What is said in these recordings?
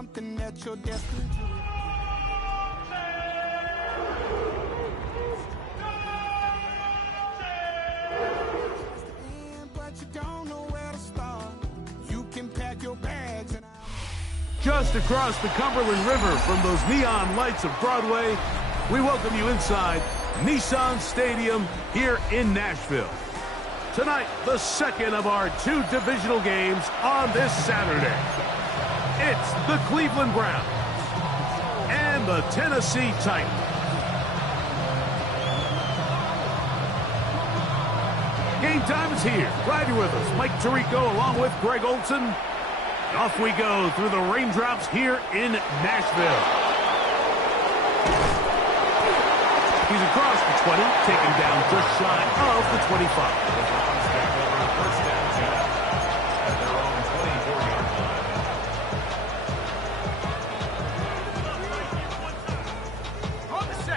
something that you're destined to. But you don't know where to start. You can pack your bags and just across the Cumberland River from those neon lights of Broadway, we welcome you inside Nissan Stadium here in Nashville. Tonight, the second of our two divisional games on this Saturday. It's the Cleveland Browns and the Tennessee Titans. Game time is here. Glad you're with us. Mike Tirico along with Greg Olson. Off we go through the raindrops here in Nashville. He's across the 20, taken down just shy of the 25.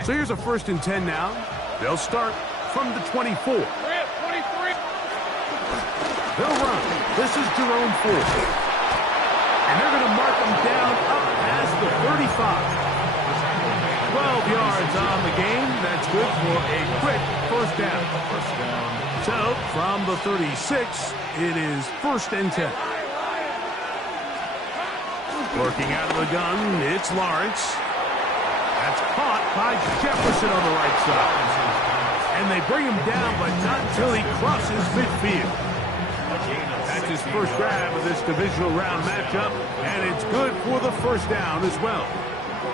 So here's a 1st and 10 now. They'll start from the 24. They'll run. This is Jerome Ford. And they're going to mark him down up past the 35. 12 yards on the game. That's good for a quick first down. So, from the 36, it is 1st and 10. Working out of the gun, it's Lawrence. That's caught by Jefferson on the right side. And they bring him down, but not until he crosses midfield. That's his first grab of this divisional round matchup, and it's good for the first down as well.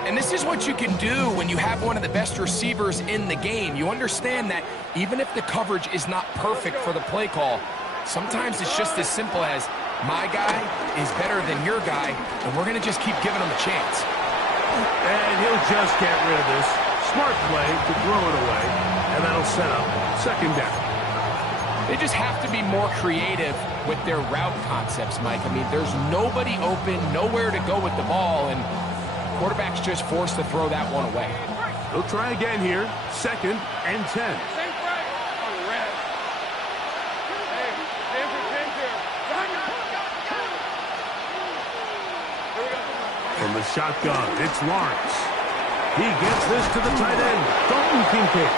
And this is what you can do when you have one of the best receivers in the game. You understand that even if the coverage is not perfect for the play call, sometimes it's just as simple as, my guy is better than your guy, and we're going to just keep giving him a chance. And he'll just get rid of this. Smart play to throw it away, and that'll set up 2nd down. They just have to be more creative with their route concepts, Mike. I mean, there's nobody open, nowhere to go with the ball, and quarterback's just forced to throw that one away. They'll try again here. 2nd and 10. From the shotgun, it's Lawrence. He gets this to the tight end, Dalton Kincaid.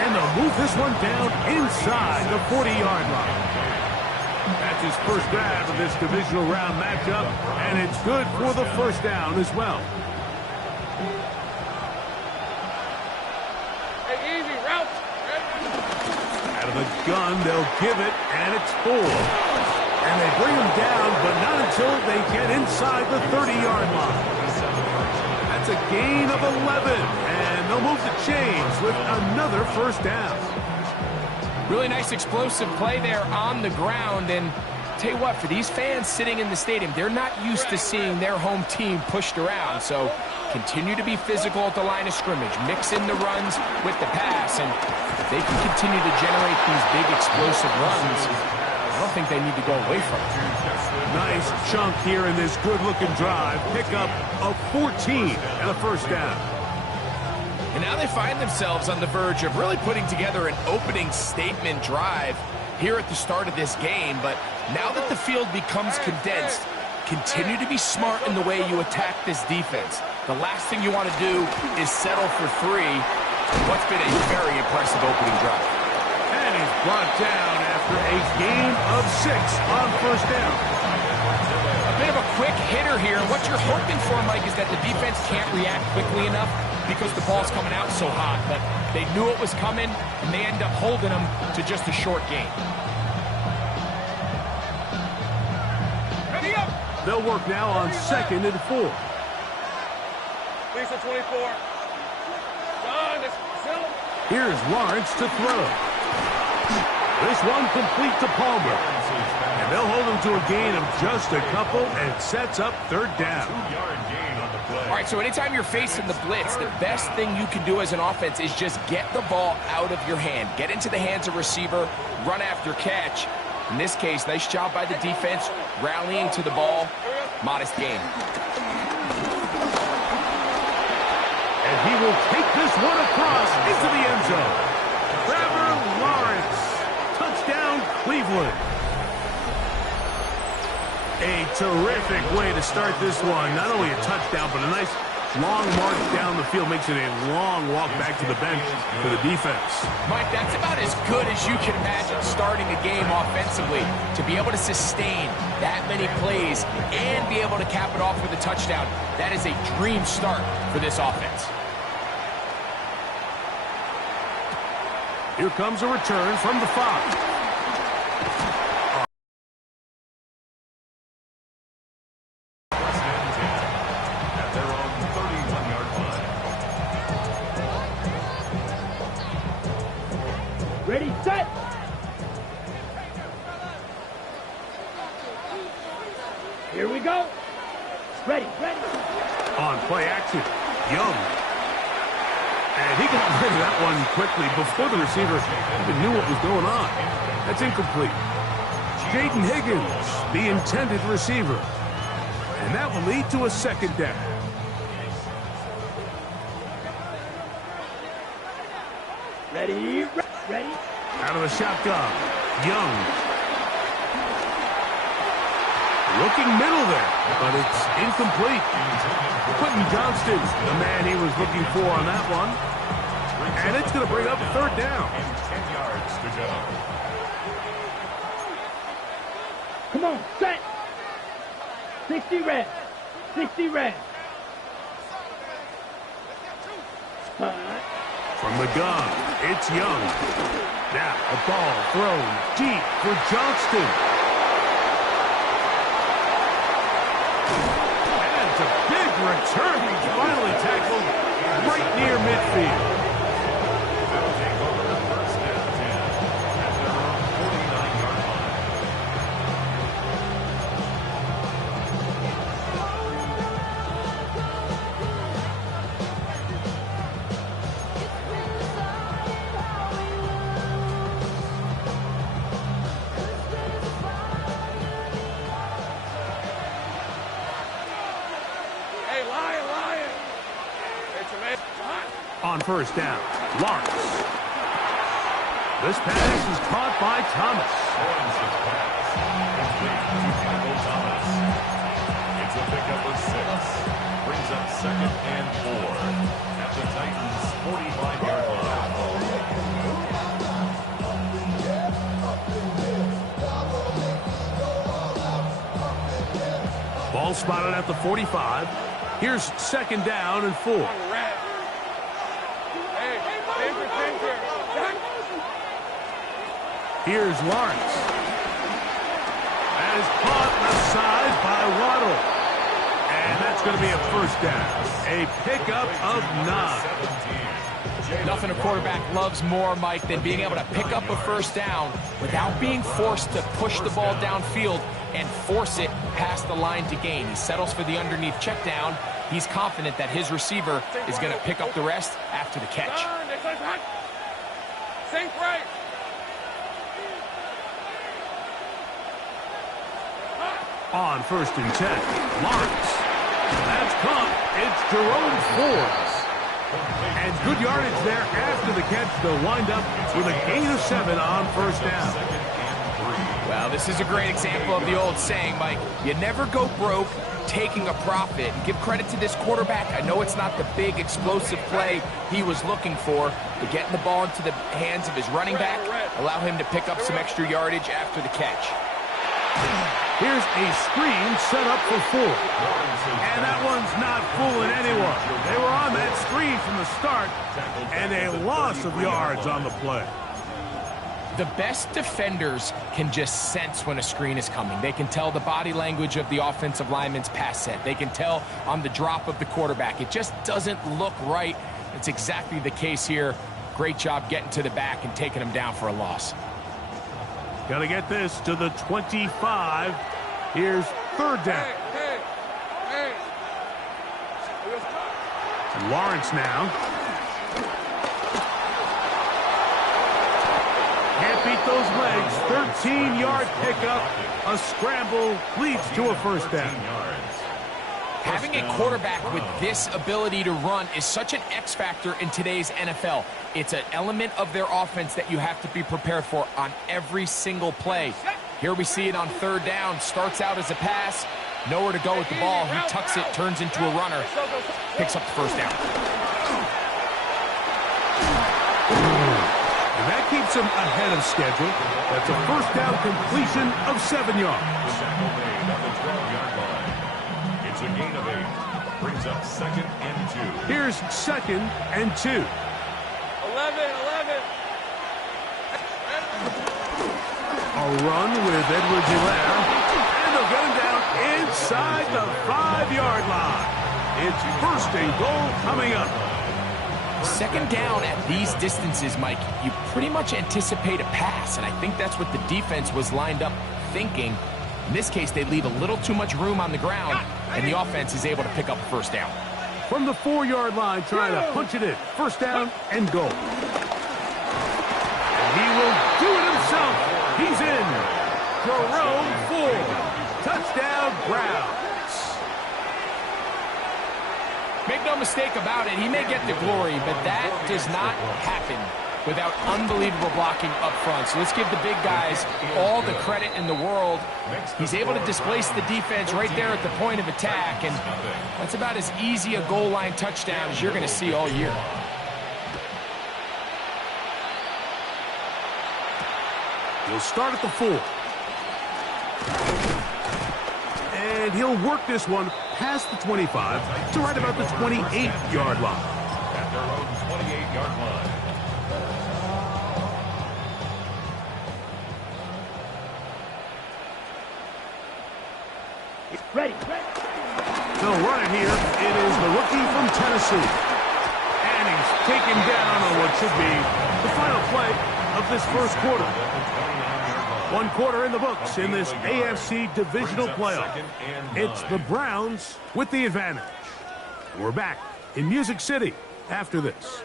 And they'll move this one down inside the 40-yard line. That's his first grab of this divisional round matchup, and it's good for the first down as well. Hey, easy, route. Out of the gun, they'll give it, and it's Ford. And they bring him down, but not until they get inside the 30-yard line. That's a gain of 11, and they'll move the chains with another first down. Really nice explosive play there on the ground, and tell you what, for these fans sitting in the stadium, they're not used to seeing their home team pushed around, so continue to be physical at the line of scrimmage, mix in the runs with the pass, and if they can continue to generate these big explosive runs, I don't think they need to go away from it. Nice chunk here in this good-looking drive. Pick up a 14 and a first down. And now they find themselves on the verge of really putting together an opening statement drive here at the start of this game. But now that the field becomes condensed, continue to be smart in the way you attack this defense. The last thing you want to do is settle for 3. What's been a very impressive opening drive. And he's brought down after a gain of 6 on first down. A bit of a quick hitter here. What you're hoping for, Mike, is that the defense can't react quickly enough because the ball's coming out so hot. But they knew it was coming, and they end up holding them to just a short gain. Ready up. They'll work now on 2nd and 4. Lisa 24. John, Here's Lawrence to throw. This one complete to Palmer. And they'll hold him to a gain of just a couple, and it sets up 3rd down. All right, so anytime you're facing the blitz, the best thing you can do as an offense is just get the ball out of your hand. Get into the hands of receiver, run after catch. In this case, nice job by the defense, rallying to the ball. Modest gain. And he will take this one across into the end zone. Trevor Lawrence. Touchdown, Cleveland. A terrific way to start this one. Not only a touchdown, but a nice long march down the field. Makes it a long walk back to the bench for the defense. Mike, that's about as good as you can imagine starting a game offensively. To be able to sustain that many plays and be able to cap it off with a touchdown, that is a dream start for this offense. Here comes a return from the 5. Ready, set! Here we go. Ready, ready. On play action, Young. And he got rid of that one quickly before the receiver even knew what was going on. That's incomplete. Jaden Higgins, the intended receiver. And that will lead to a second down. Ready, ready. Out of the shotgun, Young. Looking middle there, but it's incomplete. Quentin Johnston, the man he was looking for on that one. And it's going to bring up third down. 10 yards to go. Come on, set. 60 red. 60 red. From the gun, it's Young. Now a ball thrown deep for Johnston. And it's a big return. He's finally tackled right near midfield. They'll take over the first and 10 at their own 49-yard line. Hey, Lion. It's amazing. On first down, Lawrence. This pass is caught by Thomas. Lawrence's pass. Complete to Michael Thomas. It's a pickup of 6. Brings up 2nd and 4 at the Titans' 45-yard line. Ball spotted at the 45. Here's second down and 4. Red. Hey, thinker. Here's Lawrence. That is caught aside by Waddle. And that's going to be a first down. A pickup of 9. Nothing a quarterback loves more, Mike, than being able to pick up a first down without being forced to push the ball downfield and force it past the line to gain. He settles for the underneath check down. He's confident that his receiver is going to pick up the rest after the catch. Sink right. On first and 10, Lawrence. That's caught. It's Jerome Forbes. And good yardage there after the catch. They'll wind up with a gain of 7 on first down. Well, this is a great example of the old saying, Mike. You never go broke taking a profit. Give credit to this quarterback. I know it's not the big explosive play he was looking for, but getting the ball into the hands of his running back, allow him to pick up some extra yardage after the catch. Here's a screen set up for 4. And that one's not fooling anyone. They were on that screen from the start, and a loss of yards on the play. The best defenders can just sense when a screen is coming. They can tell the body language of the offensive lineman's pass set. They can tell on the drop of the quarterback. It just doesn't look right. It's exactly the case here. Great job getting to the back and taking him down for a loss. Got to get this to the 25. Here's third down. Hey. Lawrence now. Can't beat those legs. 13-yard pickup. A scramble leads to a first down. Having a quarterback with this ability to run is such an X factor in today's NFL. It's an element of their offense that you have to be prepared for on every single play. Here we see it on third down. Starts out as a pass, Nowhere to go with the ball. He tucks it, turns into a runner, picks up the first down. And that keeps him ahead of schedule. That's a first down completion of 7 yards. The tackle made on the 12-yard line. It's a gain of 8. Brings up 2nd and 2. Here's 2nd and 2. 11. A run with Edwards-Helaire. And they'll get him down inside the 5-yard line. It's 1st and goal coming up. 2nd down at these distances, Mike, you pretty much anticipate a pass, and I think that's what the defense was lined up thinking. In this case, they leave a little too much room on the ground, and the offense is able to pick up a first down. From the 4-yard line, trying to punch it in. 1st down and goal. And he will do it himself. He's in. Jerome Ford. Touchdown, Browns. Make no mistake about it, he may get the glory, but that does not happen without unbelievable blocking up front. So let's give the big guys all the credit in the world. He's able to displace the defense right there at the point of attack, and that's about as easy a goal line touchdown as you're going to see all year. He'll start at the 4. And he'll work this one past the 25 to right about the 28-yard line. At their own 28-yard line. Ready. They'll run it here. It is the rookie from Tennessee. And he's taken down on what should be the final play of this first quarter. 1 quarter in the books in this AFC divisional playoff. It's the Browns with the advantage. We're back in Music City after this.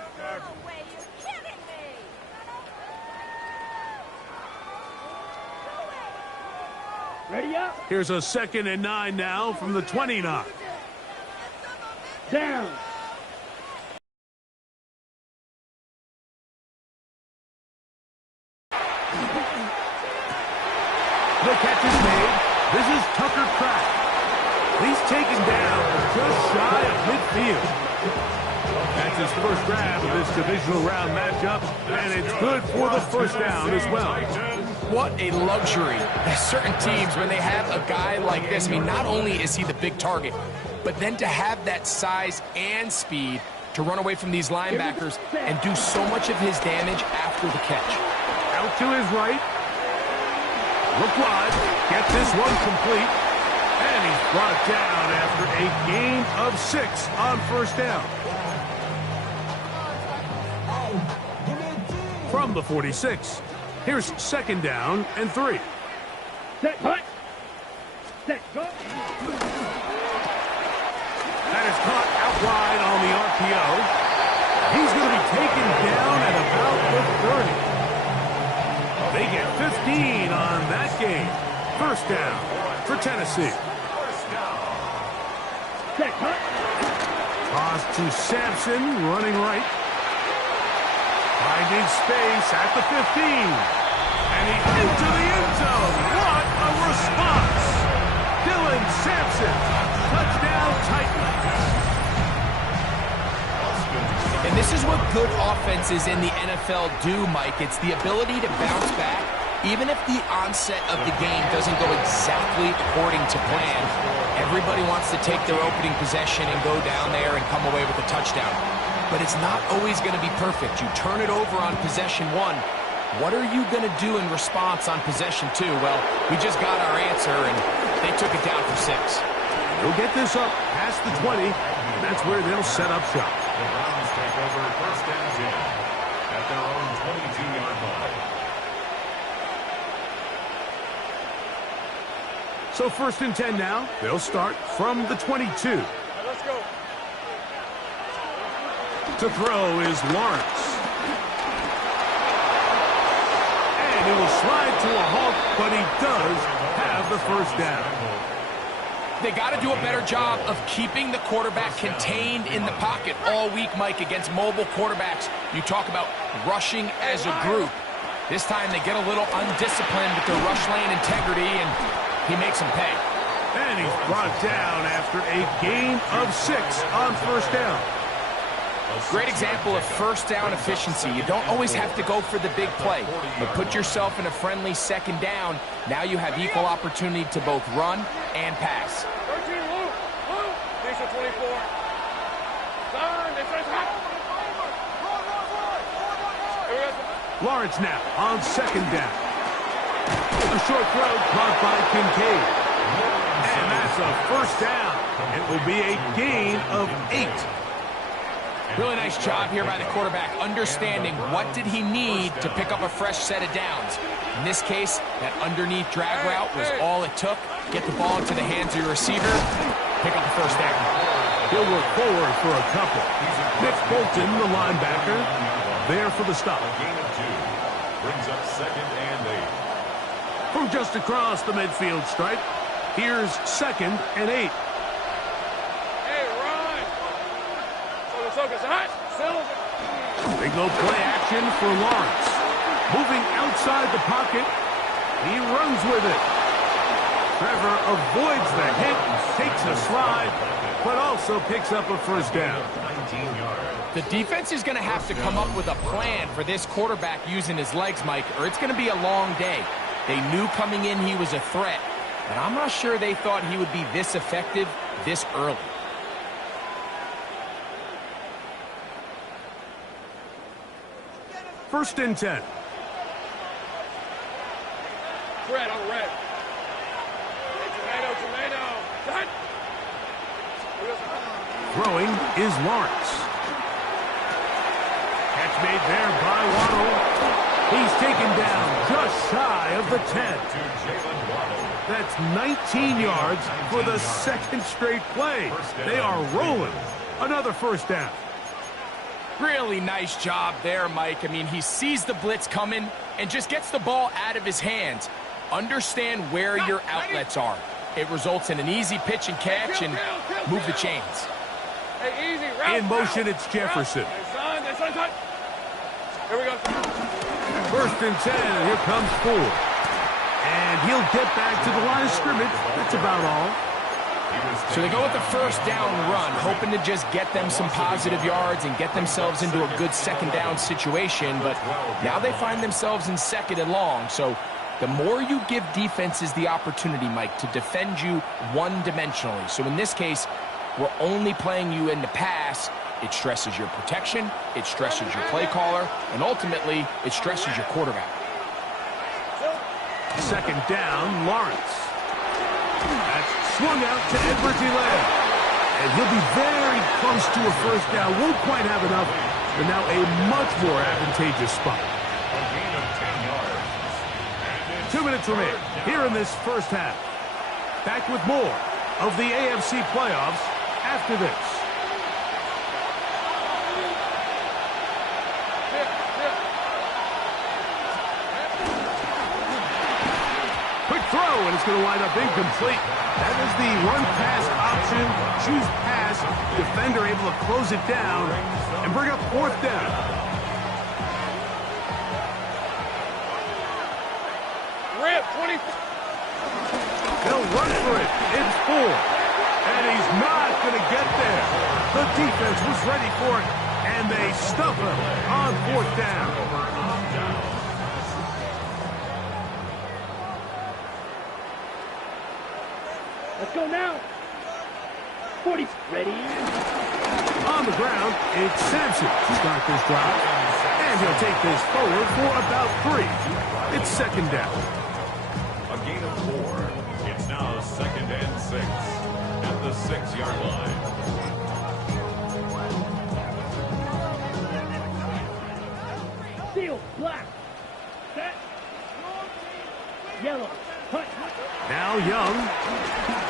Ready up. Here's a 2nd and 9 now from the 29. Down. The catch is made. This is Tucker Kraft. He's taken down just shy of midfield. That's his first grab of this divisional round matchup, and it's good for the first down as well. What a luxury. There's certain teams, when they have a guy like this, I mean, not only is he the big target, but then to have that size and speed to run away from these linebackers and do so much of his damage after the catch. Out to his right. Look wide. Get this one complete. And he's brought down after a gain of 6 on first down. From the 46, here's 2nd down and 3. Set, hut. Set, go. That is caught out wide on the RPO. He's going to be taken down at about the 30. They get 15 on that game. First down for Tennessee. Set, hut. Toss to Sampson, running right. Finding space at the 15. And he's into the end zone. What a response. Dylan Sampson. Touchdown Titans. And this is what good offenses in the NFL do, Mike. It's the ability to bounce back, even if the onset of the game doesn't go exactly according to plan. Everybody wants to take their opening possession and go down there and come away with a touchdown. But it's not always going to be perfect. You turn it over on possession 1. What are you going to do in response on possession 2? Well, we just got our answer, and they took it down for 6. They'll get this up past the 20, and that's where they'll set up shop. The Browns take over 1st and 10 at their own 22-yard line. So 1st and 10 now. They'll start from the 22. Let's go. To throw is Lawrence. And it will slide to a halt, but he does have the first down. They got to do a better job of keeping the quarterback contained in the pocket all week, Mike, against mobile quarterbacks. You talk about rushing as a group. This time they get a little undisciplined with their rush lane integrity, and he makes them pay. And he's brought down after a gain of 6 on first down. Great example of first down efficiency. You don't always have to go for the big play, but put yourself in a friendly second down. Now you have equal opportunity to both run and pass. 13, Luke. These are 24. Son, this is hot. Here we go. Lawrence now on second down. A short throw caught by Kincaid. And that's a first down. It will be a gain of 8. Really nice job here by the quarterback, understanding what did he need to pick up a fresh set of downs. In this case, that underneath drag route was all it took. Get the ball into the hands of your receiver, pick up the first down. He'll work forward for a couple. Nick Bolton, the linebacker, there for the stop. Gain of 2. Brings up second and 8. From just across the midfield stripe, here's second and 8. Big old play action for Lawrence. Moving outside the pocket, he runs with it. Trevor avoids the hit, takes a slide, but also picks up a first down. 19 yards. The defense is going to have to come up with a plan for this quarterback using his legs, Mike, or it's going to be a long day. They knew coming in he was a threat, but I'm not sure they thought he would be this effective this early. First and 10. Red on red. Tomato. Cut. Throwing is Lawrence. Catch made there by Waddle. He's taken down just shy of the 10. That's 19 yards for the second straight play. They are rolling. Another first down. Really nice job there, Mike. I mean, he sees the blitz coming and just gets the ball out of his hands. Understand where your outlets are. It results in an easy pitch and catch and move the chains. Hey, easy. Route, In motion, it's Jefferson. Hey, son. Here we go. First and 10. Here comes Ford. And he'll get back to the line of scrimmage. That's about all. So they go with the first down run, hoping to just get them some positive yards and get themselves into a good second down situation. But now they find themselves in second and long. So the more you give defenses the opportunity, Mike, to defend you one-dimensionally. So in this case, we're only playing you in the pass. It stresses your protection, it stresses your play caller, and ultimately, it stresses your quarterback. Second down, Lawrence. That's swung out to Edwards-Helaire. And he'll be very close to a first down. Won't quite have enough, but now a much more advantageous spot. A gain of 10 yards. 2 minutes remain here in this first half. Back with more of the AFC playoffs after this. Quick throw, and it's going to wind up incomplete. That is the run-pass option. Choose pass. Defender able to close it down and bring up fourth down. Rip, 20. They'll run for it. It's 4. And he's not going to get there. The defense was ready for it, and they stuff him on fourth down. Let's go now. 40. Ready. On the ground, it's Sampson to start this drive. And he'll take this forward for about 3. It's second down. A gain of 4. It's now second and 6 at the 6-yard line. Seal. Black. Set. Yellow. Hut. Now Young.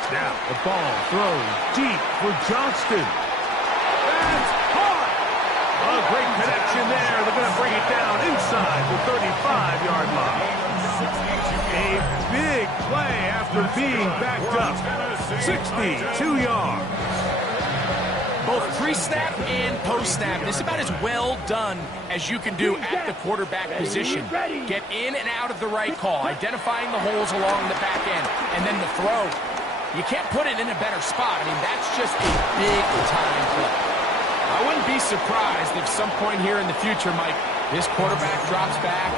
Now the ball thrown deep for Johnston. That's caught. A great connection there. They're going to bring it down inside the 35-yard line. A big play after being backed up. 62 yards. Both pre-snap and post-snap. This is about as well done as you can do at the quarterback position. Get in and out of the right call, identifying the holes along the back end, and then the throw. You can't put it in a better spot. I mean, that's just a big-time play. I wouldn't be surprised if some point here in the future, Mike, this quarterback drops back.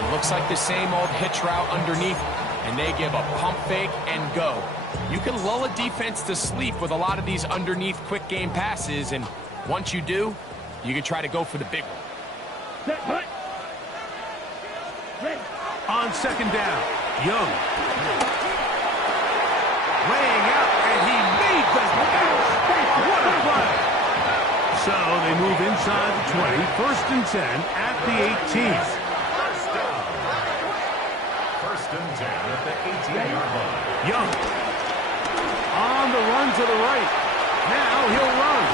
It looks like the same old hitch route underneath, and they give a pump fake and go. You can lull a defense to sleep with a lot of these underneath quick game passes, and once you do, you can try to go for the big one. Set, hut. Ready. On second down, Young. Laying out, and he made the catch. What a play. So they move inside the 20, first and 10 at the 18. First and 10 at the 18-yard line. Young. On the run to the right. Now he'll run.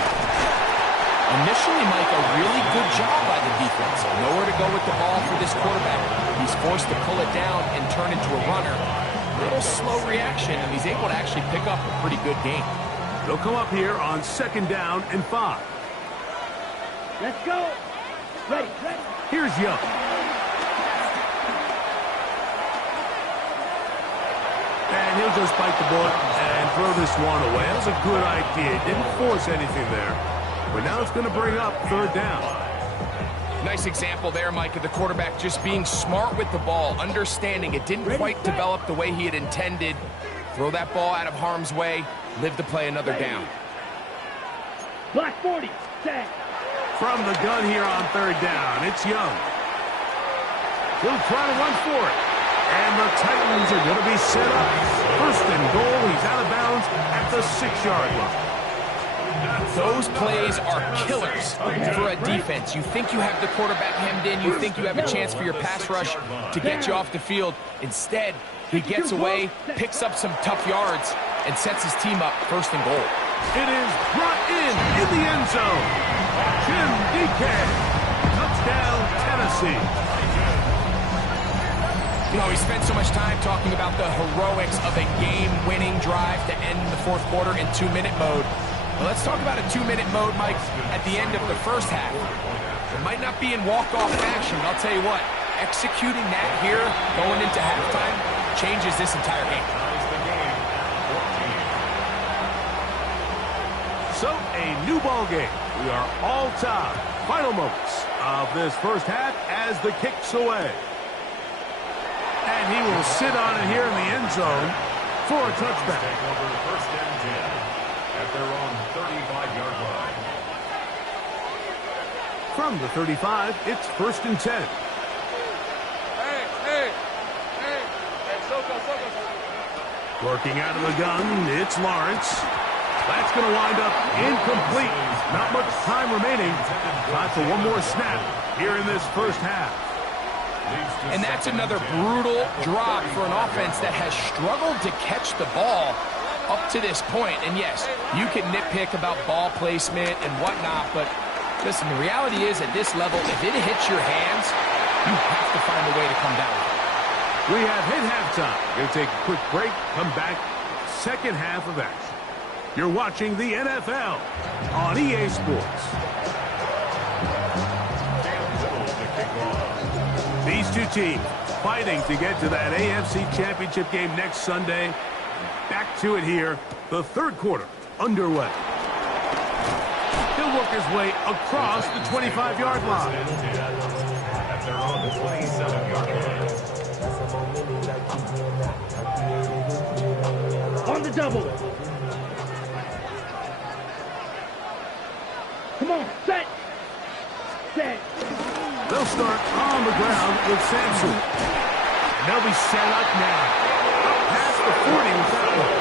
Initially, Mike, a really good job by the defense. Nowhere to go with the ball for this quarterback. He's forced to pull it down and turn into a runner. Little slow reaction, and he's able to actually pick up a pretty good game. They'll come up here on second down and 5. Let's go. Ready, ready. Here's Young. And he'll just bite the bullet and throw this one away. That was a good idea. Didn't force anything there. But now it's going to bring up third down. Nice example there, Mike, of the quarterback just being smart with the ball, understanding it didn't quite develop the way he had intended. Throw that ball out of harm's way, live to play another down. Black 40, set. From the gun here on third down, it's Young. He'll try to run for it. And the Titans are going to be set up. First and goal, he's out of bounds at the 6-yard line. Those plays are killers for a defense. You think you have the quarterback hemmed in. You think you have a chance for your pass rush to get you off the field. Instead, he gets away, picks up some tough yards, and sets his team up first and goal. It is brought in the end zone. Jim DK. Touchdown, Tennessee. You know, we spent so much time talking about the heroics of a game-winning drive to end the fourth quarter in 2-minute mode. Well, let's talk about a 2-minute mode, Mike, at the end of the first half. It might not be in walk-off fashion, but I'll tell you what, executing that here, going into halftime, changes this entire game. So, a new ball game. We are all tied. Final moments of this first half as the kick's away. And he will sit on it here in the end zone for a touchback. Take over first and 10 at their own 35-yard line. From the 35, it's first and 10. Hey, Soko. Working out of the gun, it's Lawrence. That's going to wind up incomplete. Not much time remaining. Time for one more snap here in this first half. And that's another brutal drop for an offense that has struggled to catch the ball up to this point. And yes, you can nitpick about ball placement and whatnot, but listen, the reality is at this level, if it hits your hands, you have to find a way to come down with it. We have hit halftime. Going to take a quick break, come back, second half of action. You're watching the NFL on EA Sports. These two teams fighting to get to that AFC Championship game next Sunday. Back to it here, the third quarter underway. He'll work his way across the 25-yard line. At their own 27-yard line. On the double. Come on, set. Set. They'll start on the ground with Sampson. And they'll be set up now. Up past the 40 with that one.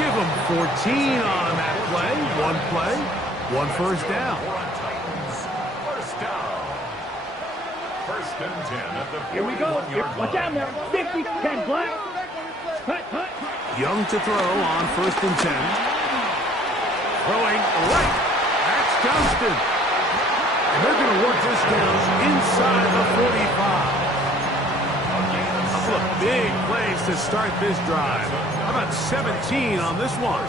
Give them 14 on that play. One first down. First down. First and 10 at the Here we go. 41-yard Watch out now. 50, 10 black. Hut. Young to throw on first and 10. Throwing right. That's Johnston. And they're going to work this down inside the 45. A couple of big plays to start this drive. How about 17 on this one?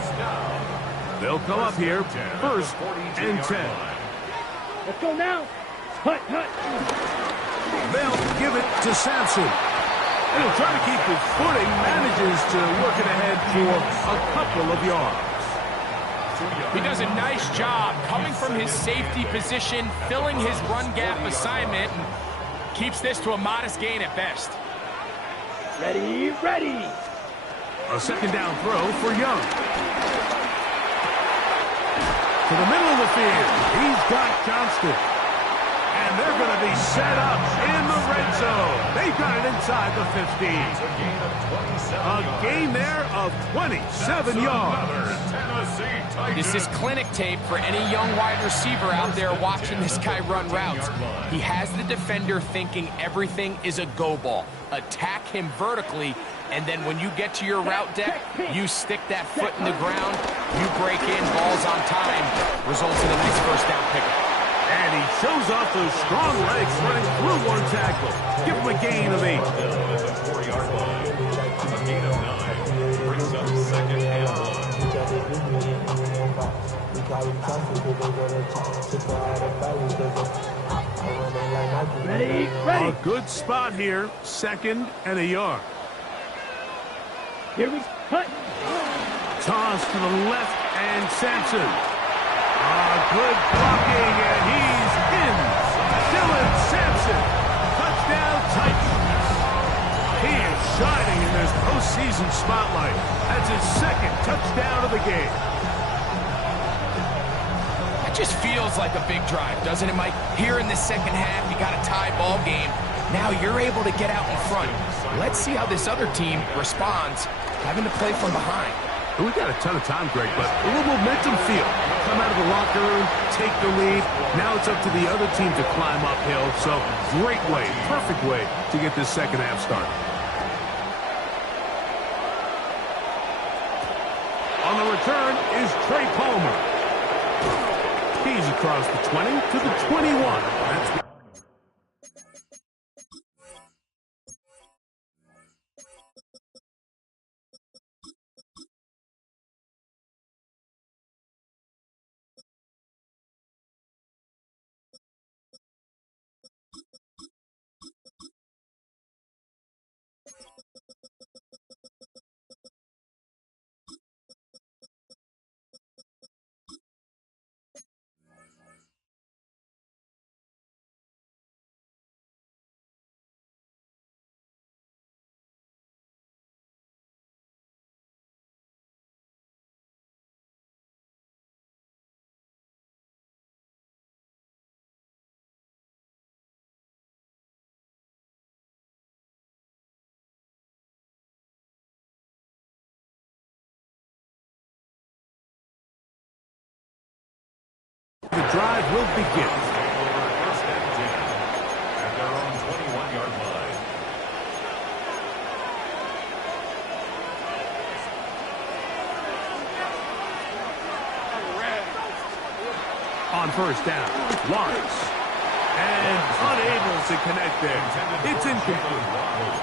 They'll come up here first and 10. Let's go now. Hut. They'll give it to Sampson. And he'll try to keep his footing, manages to work it ahead for a couple of yards. He does a nice job coming from his safety position, filling his run gap assignment, and keeps this to a modest gain at best. Ready, ready. A second down throw for Young. To the middle of the field, he's got Johnston. And they're going to be set up in the red zone. They've got it inside the 15. A gain there of 27 yards. This is clinic tape for any young wide receiver out there watching this guy run routes. He has the defender thinking everything is a go ball. Attack him vertically, and then when you get to your route deck, you stick that foot in the ground, you break in, balls on time, results in a nice first down pickup. And he shows off those strong legs running through one tackle. Give him a gain of 8. The 4-yard line. A gain of 9 brings up second and 1. Ready, ready. A good spot here, second and a yard. Here we cut. Toss to the left, and Sampson. Good blocking, and he's in. Dylan Sampson, touchdown Titans. He is shining in this postseason spotlight. That's his second touchdown of the game. That just feels like a big drive, doesn't it, Mike? Here in the second half, you got a tie ball game. Now you're able to get out in front. Let's see how this other team responds, having to play from behind. We've got a ton of time, Greg, but a little momentum feel. Come out of the locker room, take the lead. Now it's up to the other team to climb uphill. So great way, perfect way to get this second half started. On the return is Trey Palmer. He's across the 20 to the 21. That's the drive will begin. First and 10 at their own 21-yard line. On first down, Lawrence. And unable to connect there. It's incomplete.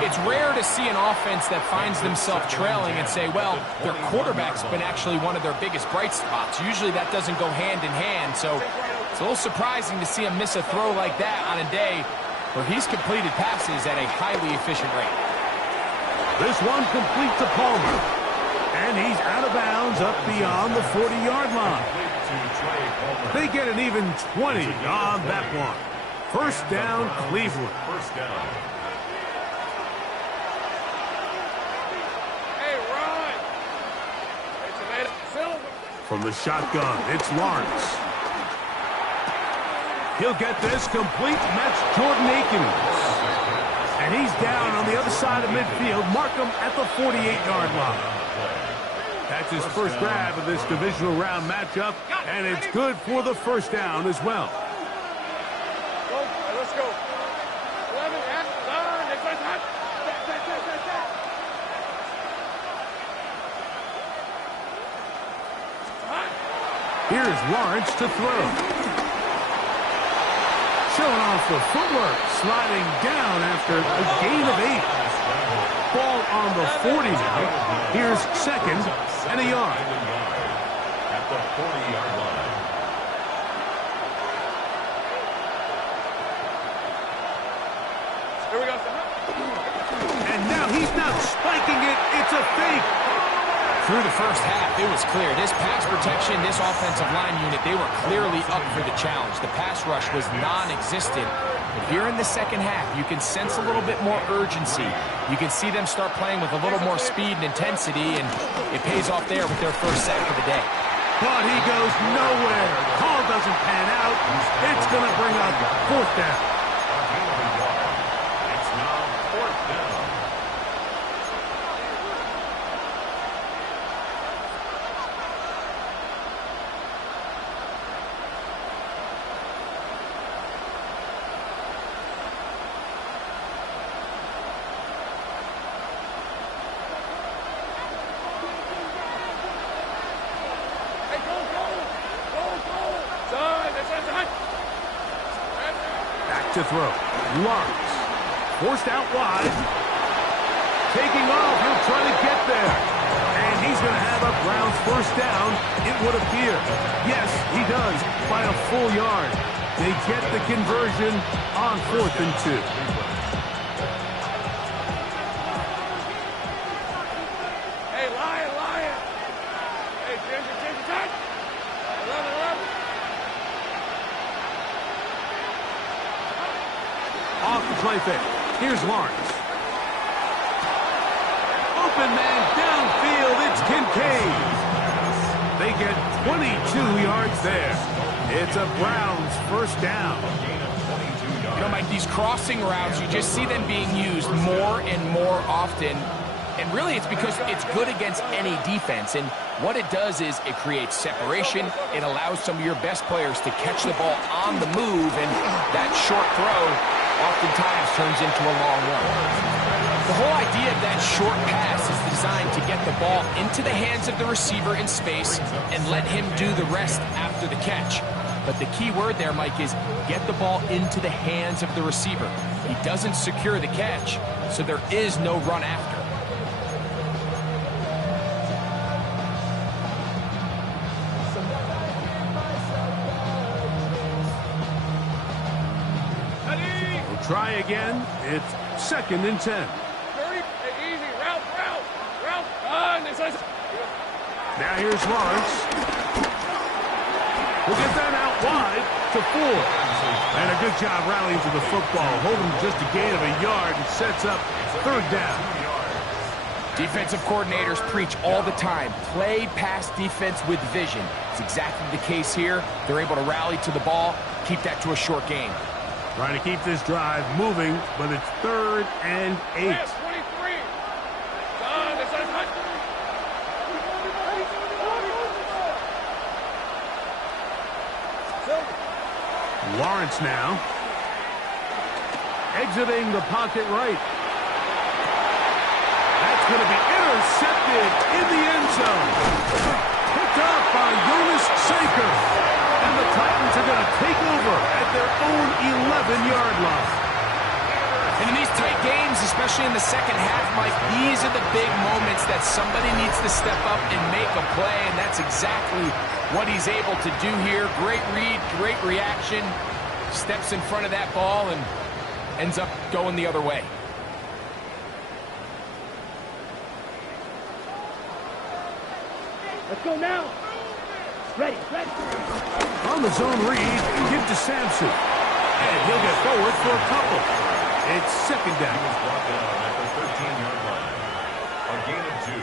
It's rare to see an offense that finds themselves trailing and say, well, their quarterback's been actually one of their biggest bright spots. Usually that doesn't go hand in hand, so it's a little surprising to see him miss a throw like that on a day where he's completed passes at a highly efficient rate. This one complete to Palmer. And he's out of bounds up beyond the 40-yard line. They get an even 20 on that one. First down, Cleveland. First down. From the shotgun, it's Lawrence. He'll get this complete. That's Jordan Akins. And he's down on the other side of midfield. Mark him at the 48-yard line. That's his first grab of this divisional round matchup, and it's good for the first down as well. Let's go. 11, Here's Lawrence to throw. Showing off the footwork, sliding down after a gain of 8. Ball on the 40 now. Here's second and a yard. At the 40-yard line. Here we go. He's not spiking it. It's a fake. Through the first half, it was clear. This pass protection, this offensive line unit, they were clearly up for the challenge. The pass rush was non-existent. But here in the second half, you can sense a little bit more urgency. You can see them start playing with a little more speed and intensity, and it pays off there with their first sack of the day. But he goes nowhere. Call doesn't pan out. It's going to bring up fourth down. It's now fourth down. To throw. Lawrence. Forced out wide. Taking off. He'll try to get there. And he's going to have a Browns first down, it would appear. Yes, he does, by a full yard. They get the conversion on 4th and 2. Hey, Lion. Hey, Ginger, touch. 11. Off the play fake. Here's Lawrence. Open man downfield. It's Kincaid. They get 22 yards there. It's a Browns first down. You know, Mike, these crossing routes, you just see them being used more and more often. And really, it's because it's good against any defense. And what it does is it creates separation. It allows some of your best players to catch the ball on the move. And that short throw oftentimes turns into a long run. The whole idea of that short pass is designed to get the ball into the hands of the receiver in space and let him do the rest after the catch. But the key word there, Mike, is get the ball into the hands of the receiver. He doesn't secure the catch, so there is no run after. Try again. It's 2nd and 10. Easy. Route. Now here's Lawrence. We'll get that out wide to 4. And a good job rallying to the football. Holding just a gain of a yard and sets up 3rd down. Defensive coordinators preach all the time. Play pass defense with vision. It's exactly the case here. They're able to rally to the ball, keep that to a short gain. Trying to keep this drive moving, but it's 3rd and 8. 23. Lawrence now. Exiting the pocket right. That's going to be intercepted in the end zone. Picked up by Jonas Saker. And the Titans are going to take over at their own 11-yard line. And in these tight games, especially in the second half, Mike, these are the big moments that somebody needs to step up and make a play, and that's exactly what he's able to do here. Great read, great reaction, steps in front of that ball and ends up going the other way. Let's go now. Ready. On the zone read, give to Sampson. And he'll get forward for a couple. It's 2nd down. Brought down at the 13-yard line. A gain of 2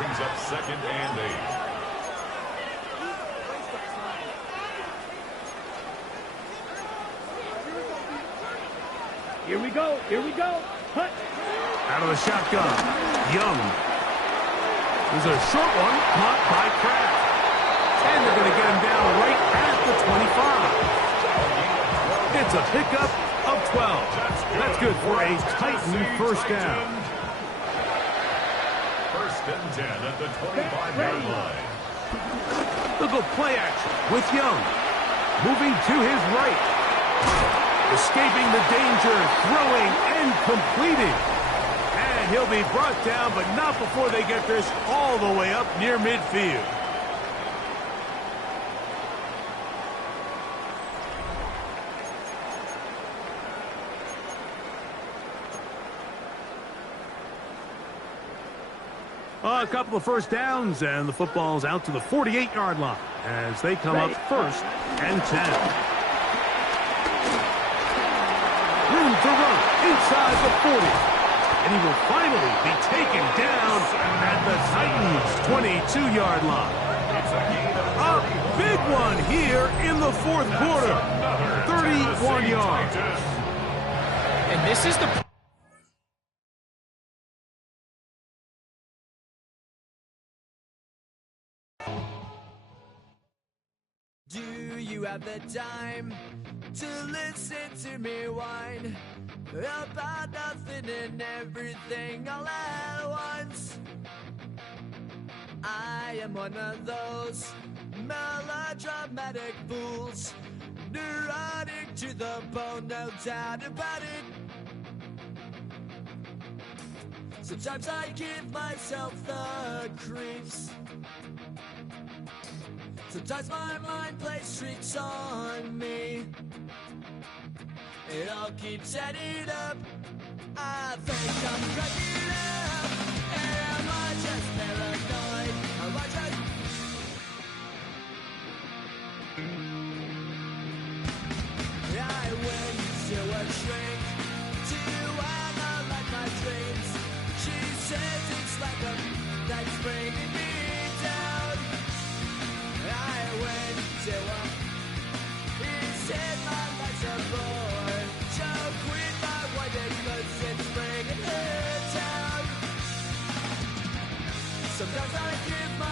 brings up 2nd and 8. Here we go. Hut. Out of the shotgun, Young. There's a short one caught by Kraft. And they're going to get him down right at the 25. It's a pickup of 12. That's good for a Titan first down. 1st and 10 at the 25-yard line. Look at play action with Young. Moving to his right. Escaping the danger, throwing and completing. And he'll be brought down, but not before they get this all the way up near midfield. A couple of first downs, and the football's out to the 48-yard line as they come up first and 10. Room to run inside the 40. And he will finally be taken down at the Titans' 22-yard line. A big one here in the fourth quarter. 31 yards. And this is the... Do you have the time to listen to me whine about nothing and everything all at once? I am one of those melodramatic fools, neurotic to the bone, no doubt about it. Sometimes I give myself the creeps. Sometimes my mind plays tricks on me. It all keeps adding up. I think I'm cracking up. Am I just paranoid? Am I just... I went to a shrink to analyze my dreams. She says it's like a that's bringing me down. I went to a... He said my life's a bore. Joke with my wife because it's bringing her down. Sometimes I give my